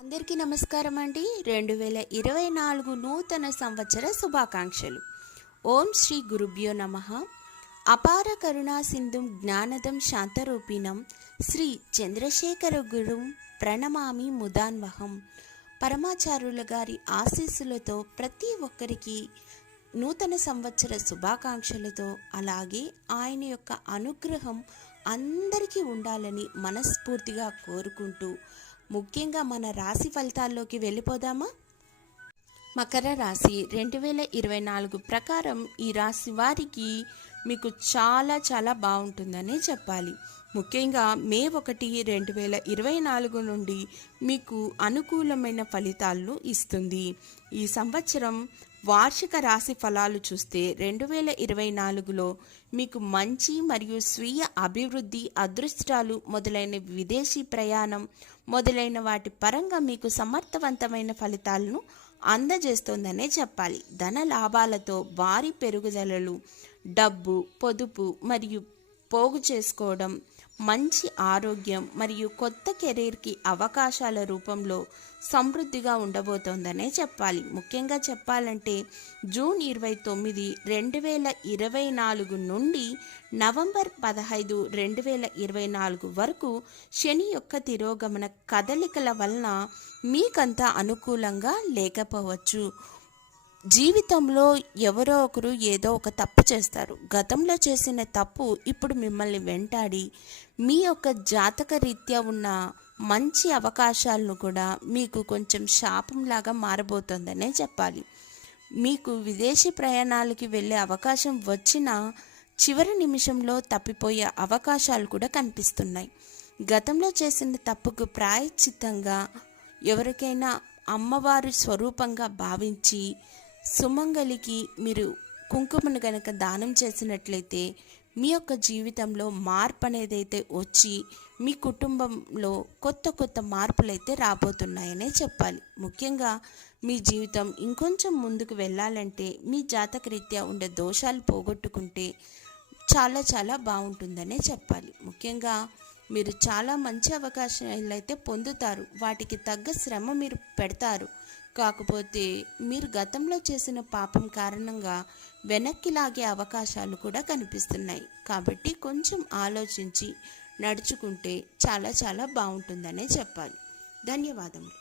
అందరికీ నమస్కారం అండి. 2024 నూతన సంవత్సర శుభాకాంక్షలు. ఓం శ్రీ గురుభ్యో నమః. అపార కరుణా సింధుం జ్ఞానదం శాంతరూపిణం శ్రీ చంద్రశేఖర గురుం ప్రణమామి ముదాన్వహం. పరమాచార్యుల గారి ఆశీస్సులతో ప్రతి ఒక్కరికి నూతన సంవత్సర శుభాకాంక్షలతో, అలాగే ఆయన యొక్క అనుగ్రహం అందరికీ ఉండాలని మనస్ఫూర్తిగా కోరుకుంటూ, ముఖ్యంగా మన రాశి ఫలితాల్లోకి వెళ్ళిపోదామా? మకర రాశి 2024 ప్రకారం ఈ రాశి వారికి మీకు చాలా బాగుంటుందని చెప్పాలి. ముఖ్యంగా మే 1, 2024 నుండి మీకు అనుకూలమైన ఫలితాలను ఇస్తుంది. ఈ సంవత్సరం వార్షిక రాశి ఫలాలు చూస్తే 2024లో మీకు మంచి మరియు స్వీయ అభివృద్ధి, అదృష్టాలు మొదలైన విదేశీ ప్రయాణం మొదలైన వాటి పరంగా మీకు సమర్థవంతమైన ఫలితాలను అందజేస్తోందనే చెప్పాలి. ధన లాభాలతో భారీ పెరుగుదలలు, డబ్బు పొదుపు మరియు పోగు చేసుకోవడం, మంచి ఆరోగ్యం మరియు కొత్త కెరీర్కి అవకాశాల రూపంలో సమృద్ధిగా ఉండబోతోందనే చెప్పాలి. ముఖ్యంగా చెప్పాలంటే జూన్ 29, 2024 నుండి నవంబర్ 15, 2024 వరకు శని యొక్క తిరోగమన కదలికల వలన మీకంత అనుకూలంగా లేకపోవచ్చు. జీవితంలో ఎవరో ఒకరు ఏదో ఒక తప్పు చేస్తారు. గతంలో చేసిన తప్పు ఇప్పుడు మిమ్మల్ని వెంటాడి మీ యొక్క జాతక రీత్యా ఉన్న మంచి అవకాశాలను కూడా మీకు కొంచెం శాపంలాగా మారబోతోందనే చెప్పాలి. మీకు విదేశీ ప్రయాణాలకి వెళ్ళే అవకాశం వచ్చినా చివరి నిమిషంలో తప్పిపోయే అవకాశాలు కూడా కనిపిస్తున్నాయి. గతంలో చేసిన తప్పుకు ప్రాయశ్చిత్తంగా ఎవరికైనా అమ్మవారి స్వరూపంగా భావించి సుమంగలికి మీరు కుంకుమను కనుక దానం చేసినట్లయితే మీ యొక్క జీవితంలో మార్పు అనేదైతే వచ్చి మీ కుటుంబంలో కొత్త మార్పులు అయితే రాబోతున్నాయనే చెప్పాలి. ముఖ్యంగా మీ జీవితం ఇంకొంచెం ముందుకు వెళ్ళాలంటే మీ జాతకరీత్యా ఉండే దోషాలు పోగొట్టుకుంటే చాలా బాగుంటుందనే చెప్పాలి. ముఖ్యంగా మీరు చాలా మంచి అవకాశాలు అయితే పొందుతారు. వాటికి తగ్గ శ్రమ మీరు పెడతారు. కాకపోతే మీరు గతంలో చేసిన పాపం కారణంగా వెనక్కి లాగే అవకాశాలు కూడా కనిపిస్తున్నాయి. కాబట్టి కొంచెం ఆలోచించి నడుచుకుంటే చాలా బాగుంటుందనే చెప్పాలి. ధన్యవాదములు.